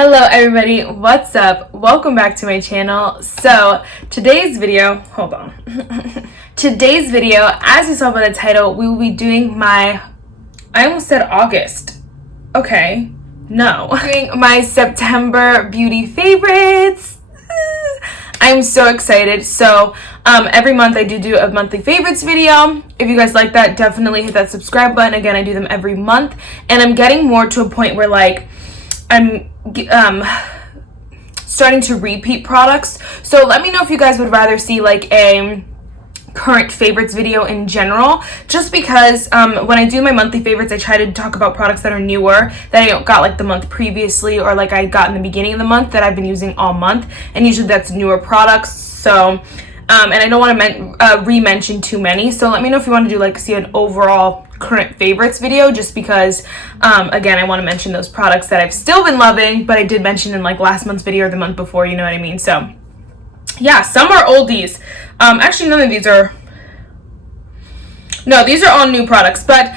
Hello everybody, what's up? Welcome back to my channel. So today's video, today's video, as you saw by the title, we will be doing I almost said August. Okay, no. Doing my September beauty favorites. I'm so excited. So every month I do a monthly favorites video. If you guys like that, definitely hit that subscribe button. Again, I do them every month, and I'm getting more to a point where like I'm starting to repeat products. So let me know if you guys would rather see like a current favorites video in general, just because when I do my monthly favorites, I try to talk about products that are newer, that I got like the month previously, or like I got in the beginning of the month that I've been using all month, and usually that's newer products. So and I don't want to re-mention too many, so let me know if you want to do like see an overall current favorites video, just because again, I want to mention those products that I've still been loving, but I did mention in like last month's video or the month before, you know what I mean? So yeah, some are oldies. Actually none of these are, no, these are all new products, but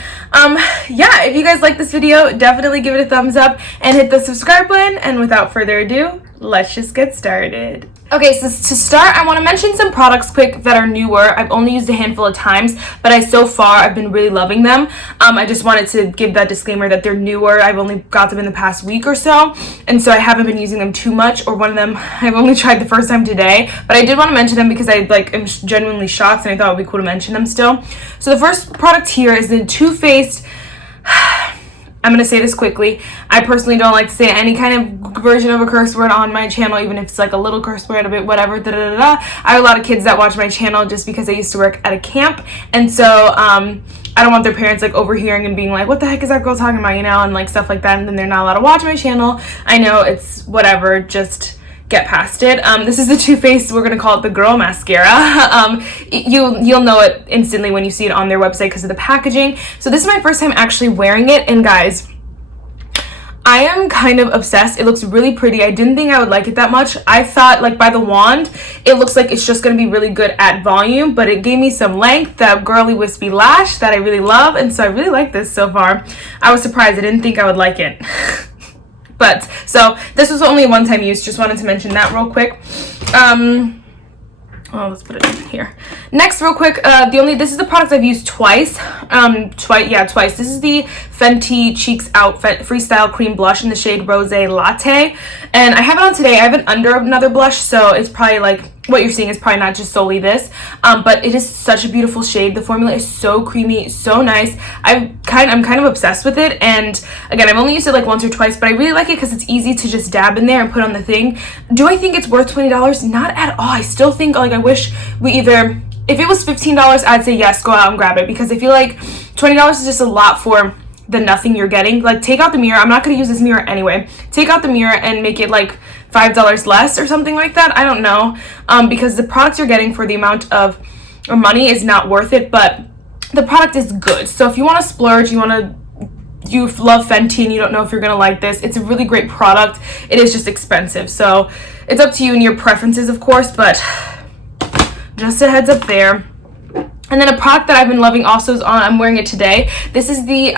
yeah, if you guys like this video, definitely give it a thumbs up and hit the subscribe button, and without further ado, let's just get started. Okay, so to start, I want to mention some products quick that are newer. I've only used a handful of times, but so far I've been really loving them. I just wanted to give that disclaimer that they're newer. I've only got them in the past week or so, and so I haven't been using them too much, or one of them I've only tried the first time today, but I did want to mention them because I like am genuinely shocked, and I thought it would be cool to mention them still. So the first product here is the Too Faced, I'm going to say this quickly. I personally don't like to say any kind of version of a curse word on my channel, even if it's like a little curse word, a bit whatever, I have a lot of kids that watch my channel just because I used to work at a camp, and so I don't want their parents like overhearing and being like, what the heck is that girl talking about, you know, and like stuff like that, and then they're not allowed to watch my channel. I know, it's whatever, just get past it. This is the Too Faced, we're gonna call it the girl mascara. You'll know it instantly when you see it on their website because of the packaging. So this is my first time actually wearing it, and guys, I am kind of obsessed. It looks really pretty. I didn't think I would like it that much. I thought like by the wand, it looks like it's just gonna be really good at volume, but it gave me some length, that girly wispy lash that I really love, and so I really like this so far. I was surprised. I didn't think I would like it. But so this was only a one-time use. Just wanted to mention that real quick. Let's put it in here. Next, real quick, this is the product I've used twice. Twice. This is the Fenty Cheeks Out Freestyle Cream Blush in the shade Rose Latte, and I have it on today. I have it under another blush, so it's probably like what you're seeing is probably not just solely this, but it is such a beautiful shade. The formula is so creamy, so nice. I'm kind of obsessed with it, and again, I've only used it like once or twice, but I really like it because it's easy to just dab in there and put on the thing. Do I think it's worth $20? Not at all. I still think like I wish we either, if it was $15, I'd say yes, go out and grab it, because I feel like $20 is just a lot for the nothing you're getting. Like, take out the mirror. I'm not going to use this mirror anyway. Take out the mirror and make it like $5 less or something like that. I don't know, because the products you're getting for the amount of money is not worth it, but the product is good. So if you want to splurge, you love Fenty and you don't know if you're gonna like this, it's a really great product. It is just expensive, so it's up to you and your preferences, of course, but just a heads up there. And then a product that I've been loving also is I'm wearing it today. This is the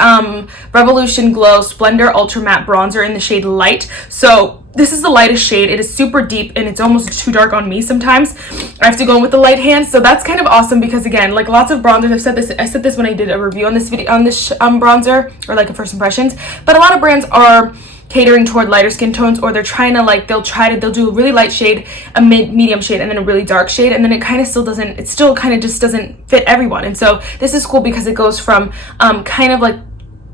Revolution Glow Splendour Ultra Matte Bronzer in the shade Light. So this is the lightest shade. It is super deep, and it's almost too dark on me sometimes. I have to go in with the light hand, so that's kind of awesome because, again, like lots of bronzers, I said this when I did a review on this video, on this bronzer, or like a first impressions, but a lot of brands are catering toward lighter skin tones, or they're trying to like, they'll do a really light shade, a medium shade, and then a really dark shade, and then it kind of still doesn't, it still kind of just doesn't fit everyone. And so this is cool because it goes from kind of like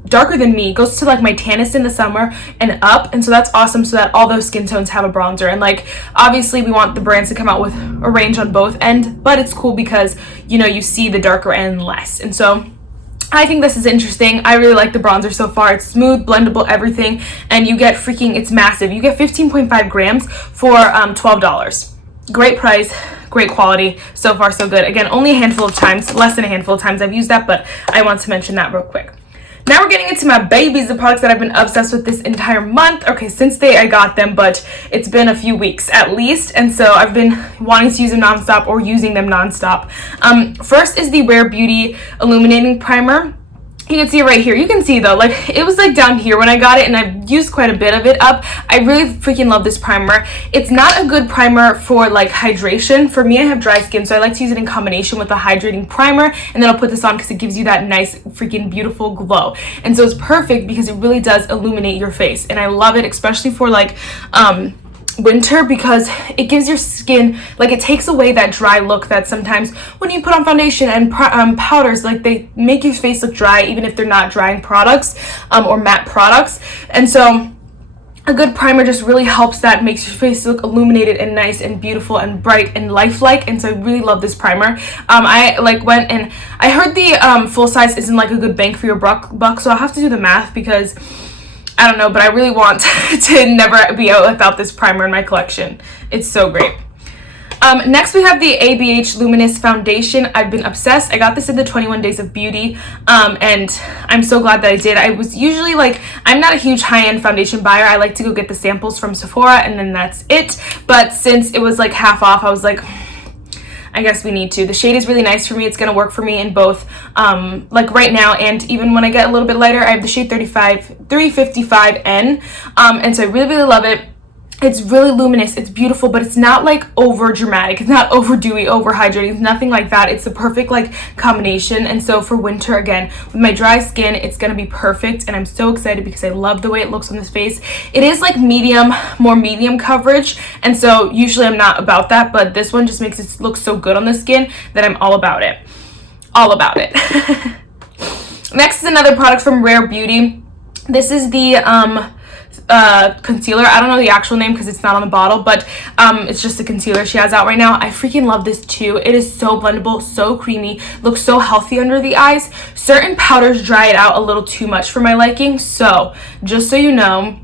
darker than me, goes to like my tannest in the summer and up, and so that's awesome, so that all those skin tones have a bronzer. And like, obviously we want the brands to come out with a range on both ends, but it's cool because, you know, you see the darker end less, and so I think this is interesting. I really like the bronzer so far. It's smooth, blendable, everything, and you get it's massive. You get 15.5 grams for $12. Great price, great quality. So far, so good. Again, only a handful of times, less than a handful of times I've used that, but I want to mention that real quick. Now we're getting into my babies, the products that I've been obsessed with this entire month. Okay, since I got them, but it's been a few weeks at least, and so I've been wanting to use them nonstop, or using them nonstop. First is the Rare Beauty Illuminating Primer. You can see it right here. You can see though, like it was like down here when I got it, and I've used quite a bit of it up. I really freaking love this primer. It's not a good primer for like hydration. For me, I have dry skin, so I like to use it in combination with a hydrating primer, and then I'll put this on because it gives you that nice freaking beautiful glow. And so it's perfect because it really does illuminate your face, and I love it, especially for like winter, because it gives your skin, like, it takes away that dry look that sometimes when you put on foundation and powders, like, they make your face look dry even if they're not drying products or matte products. And so a good primer just really helps that, makes your face look illuminated and nice and beautiful and bright and lifelike. And so I really love this primer. I like went and I heard the full size isn't like a good bang for your buck, so I'll have to do the math because I don't know, but I really want to never be out without this primer in my collection. It's so great. Next we have the ABH Luminous Foundation. I've been obsessed. I got this in the 21 Days of Beauty, and I'm so glad that I did. I was usually like, I'm not a huge high-end foundation buyer. I like to go get the samples from Sephora and then that's it. But since it was like half off, I was like, I guess we need to. The shade is really nice for me. It's going to work for me in both, like right now, and even when I get a little bit lighter. I have the shade 355N, and so I really, really love it. It's really luminous, it's beautiful, but it's not like over dramatic, it's not over dewy, over hydrating, it's nothing like that. It's the perfect like combination. And so for winter, again, with my dry skin, it's gonna be perfect, and I'm so excited because I love the way it looks on this face. It is like medium, more medium coverage, and so usually I'm not about that, but this one just makes it look so good on the skin that I'm all about it. All about it. Next is another product from Rare Beauty. This is the concealer. I don't know the actual name because it's not on the bottle, but it's just the concealer she has out right now. I freaking love this too. It is so blendable, so creamy, looks so healthy under the eyes. Certain powders dry it out a little too much for my liking, so just so you know,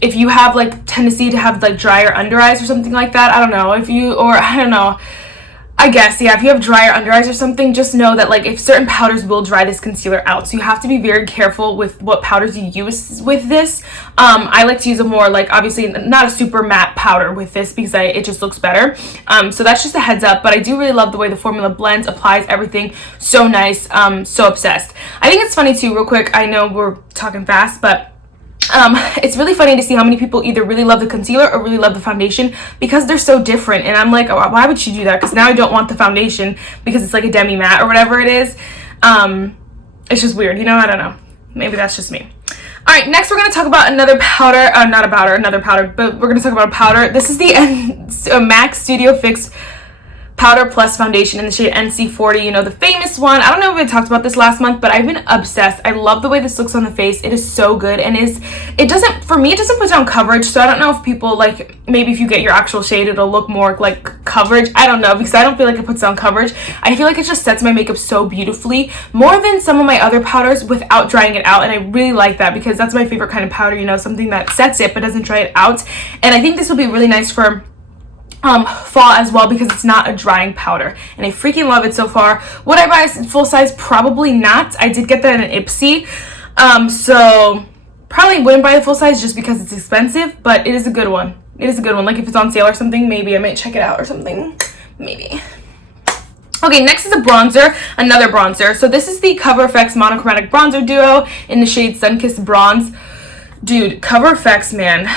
if you have like tendency to have like drier under eyes or something like that, I don't know, if you, or I don't know, I guess, yeah, if you have drier under eyes or something, just know that like if certain powders will dry this concealer out, so you have to be very careful with what powders you use with this. I like to use a more like, obviously not a super matte powder with this because it just looks better. So that's just a heads up, but I do really love the way the formula blends, applies everything so nice. So obsessed. I think it's funny too, real quick, I know we're talking fast, but it's really funny to see how many people either really love the concealer or really love the foundation because they're so different. And I'm like, oh, why would you do that? Because now I don't want the foundation because it's like a demi matte or whatever it is. It's just weird, you know? I don't know. Maybe that's just me. All right, next we're going to talk about another powder, another powder, but we're going to talk about a powder. This is the MAC Studio Fix Powder Plus Foundation in the shade NC40, you know, the famous one. I don't know if I talked about this last month, but I've been obsessed. I love the way this looks on the face. It is so good, and it doesn't, for me, it doesn't put down coverage, so I don't know if people, like, maybe if you get your actual shade, it'll look more like coverage. I don't know, because I don't feel like it puts down coverage. I feel like it just sets my makeup so beautifully, more than some of my other powders without drying it out, and I really like that because that's my favorite kind of powder, you know, something that sets it but doesn't dry it out. And I think this will be really nice for fall as well because it's not a drying powder, and I freaking love it so far. Would I buy it full size? Probably not. I did get that in an Ipsy, so probably wouldn't buy it full size just because it's expensive, but it is a good one. It is a good one. Like if it's on sale or something, maybe I might check it out or something, maybe. Okay, next is a bronzer, another bronzer. So this is the Cover FX Monochromatic Bronzer Duo in the shade Sunkissed Bronze. Dude, Cover FX, man,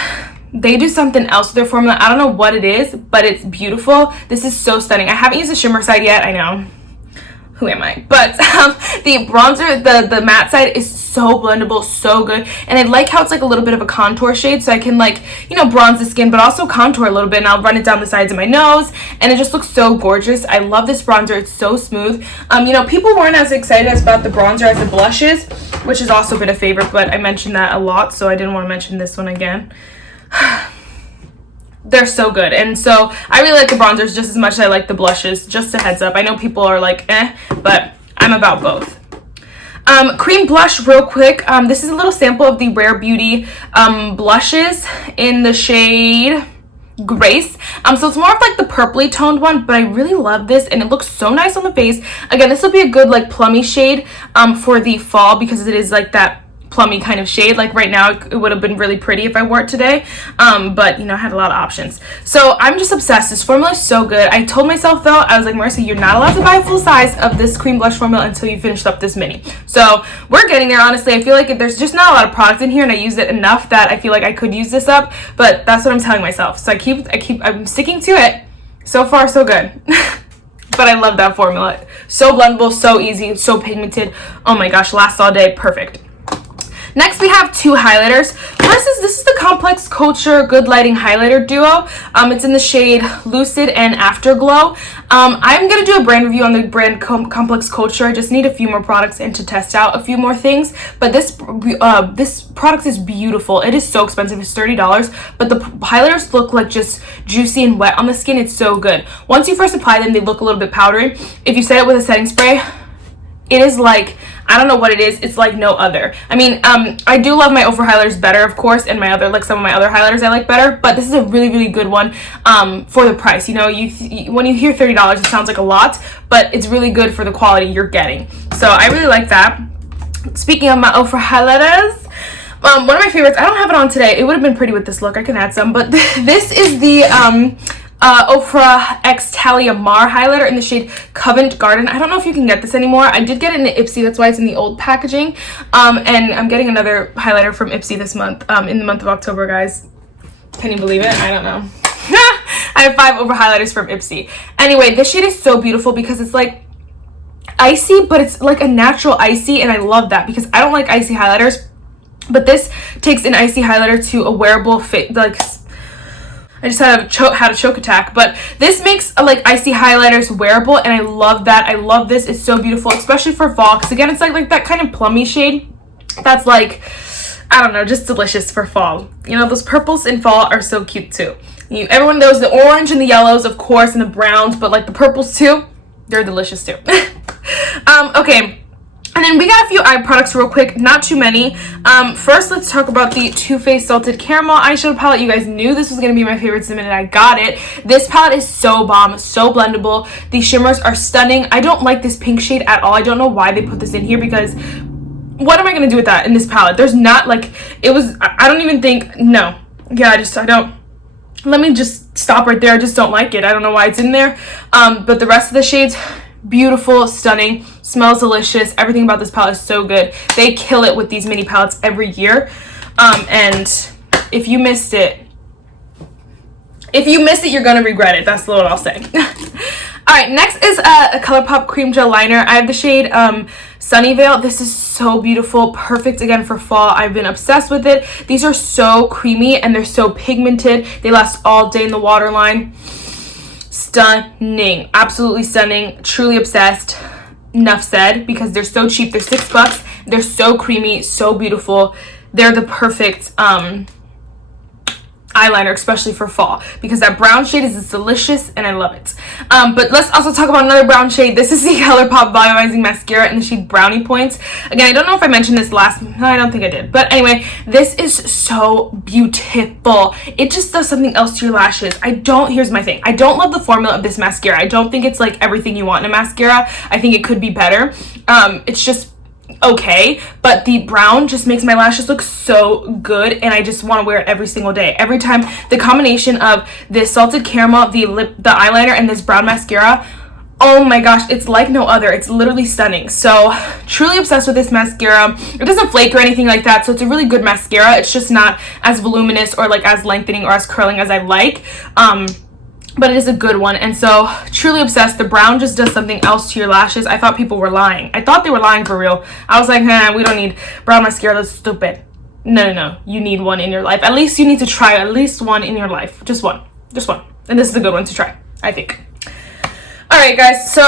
they do something else with their formula. I don't know what it is, but it's beautiful. This is so stunning. I haven't used the shimmer side yet. I know. Who am I? But the bronzer, the matte side is so blendable, so good. And I like how it's like a little bit of a contour shade, so I can like, you know, bronze the skin, but also contour a little bit, and I'll run it down the sides of my nose, and it just looks so gorgeous. I love this bronzer. It's so smooth. You know, people weren't as excited about the bronzer as the blushes, which has also been a favorite, but I mentioned that a lot, so I didn't want to mention this one again. They're so good, and so I really like the bronzers just as much as I like the blushes. Just a heads up, I know people are like but I'm about both. Cream blush real quick. This is a little sample of the Rare Beauty blushes in the shade Grace. So it's more of like the purpley toned one, but I really love this, and it looks so nice on the face. Again, this will be a good like plummy shade for the fall because it is like that plummy kind of shade. Like right now it would have been really pretty if I wore it today, but you know, I had a lot of options. So I'm just obsessed. This formula is so good. I told myself though, I was like, Marissa, you're not allowed to buy a full size of this cream blush formula until you finished up this mini. So we're getting there. Honestly, I feel like there's just not a lot of products in here, and I use it enough that I feel like I could use this up, but that's what I'm telling myself. So I'm sticking to it. So far so good. But I love that formula. So blendable, so easy, so pigmented. Oh my gosh, lasts all day. Perfect. Next, we have two highlighters. This is the Complex Culture Good Lighting Highlighter Duo. It's in the shade Lucid and Afterglow. I'm going to do a brand review on the brand Complex Culture. I just need a few more products and to test out a few more things. But this product is beautiful. It is so expensive. It's $30. But the highlighters look like just juicy and wet on the skin. It's so good. Once you first apply them, they look a little bit powdery. If you set it with a setting spray, it is like, I don't know what it is. It's like no other. I mean, I do love my over highlighters better, of course, and some of my other highlighters I like better, but this is a really, really good one for the price. You know, when you hear $30, it sounds like a lot, but it's really good for the quality you're getting. So I really like that. Speaking of my over highlighters, one of my favorites, I don't have it on today. It would have been pretty with this look. I can add some, but this is the Ofra X Talia Mar highlighter in the shade Covent Garden. I don't know if you can get this anymore. I did get it in the Ipsy, that's why it's in the old packaging. And I'm getting another highlighter from Ipsy this month, in the month of October, guys. Can you believe it? I don't know. I have 5 over highlighters from Ipsy. Anyway, this shade is so beautiful because it's like icy, but it's like a natural icy, and I love that because I don't like icy highlighters. But this takes an icy highlighter to a wearable fit, like, I just had a choke attack, but this makes like icy highlighters wearable, and I love that. I love this. It's so beautiful, especially for fall, because again, it's like that kind of plummy shade that's like, I don't know, just delicious for fall. You know, those purples in fall are so cute too. Everyone knows the orange and the yellows, of course, and the browns, but like the purples too, they're delicious too. Okay. And then we got a few eye products real quick, not too many. First, let's talk about the Too Faced Salted Caramel eyeshadow palette. You guys knew this was going to be my favorite the minute I got it. This palette is so bomb, so blendable. The shimmers are stunning. I don't like this pink shade at all. I don't know why they put this in here, because what am I going to do with that in this palette? There's not like, I don't even think, no. Yeah, I don't. Let me just stop right there. I just don't like it. I don't know why it's in there. But the rest of the shades, beautiful, stunning, smells delicious. Everything about this palette is so good. They kill it with these mini palettes every year. And if you missed it, you're gonna regret it. That's what I'll say. All right, next is a ColourPop cream gel liner. I have the shade Sunnyvale. This is so beautiful, perfect again for fall. I've been obsessed with it. These are so creamy and they're so pigmented. They last all day in the waterline. Stunning, absolutely stunning, truly obsessed. Enough said, because they're so cheap. They're $6. They're so creamy, so beautiful. They're the perfect eyeliner, especially for fall, because that brown shade is delicious and I love it. But let's also talk about another brown shade. This is the ColourPop Volumizing Mascara in the shade Brownie Points. Again, I don't know if I mentioned this last, no, I don't think I did, but anyway, this is so beautiful. It just does something else to your lashes. Here's my thing, I don't love the formula of this mascara. I don't think it's like everything you want in a mascara. I think it could be better. It's just okay, but the brown just makes my lashes look so good, and I just want to wear it every single day. Every time, the combination of this salted caramel, the eyeliner, and this brown mascara, oh my gosh, it's like no other. It's literally stunning. So truly obsessed with this mascara. It doesn't flake or anything like that, so it's a really good mascara. It's just not as voluminous or like as lengthening or as curling as I like. But it is a good one, and so truly obsessed. The brown just does something else to your lashes. I thought people were lying. I thought they were lying for real. I was like, we don't need brown mascara. That's stupid. No. You need one in your life. At least you need to try at least one in your life. Just one. And this is a good one to try, I think. Alright guys, so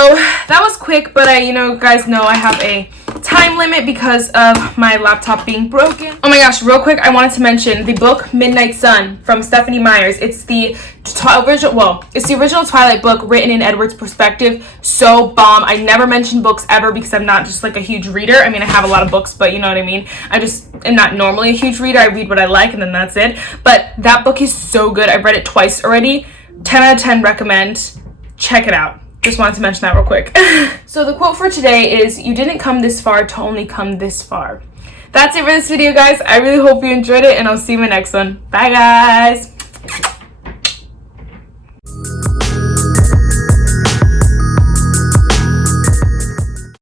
that was quick, but guys know I have a time limit because of my laptop being broken. Oh my gosh, real quick, I wanted to mention the book Midnight Sun from Stephanie Meyers. It's the original Twilight book written in Edward's perspective. So bomb. I never mention books ever because I'm not just like a huge reader. I mean, I have a lot of books, but you know what I mean. I just am not normally a huge reader. I read what I like and then that's it. But that book is so good. I've read it twice already. 10 out of 10 recommend. Check it out. Just wanted to mention that real quick. So the quote for today is, "You didn't come this far to only come this far." That's it for this video, guys. I really hope you enjoyed it, and I'll see you in my next one. Bye, guys.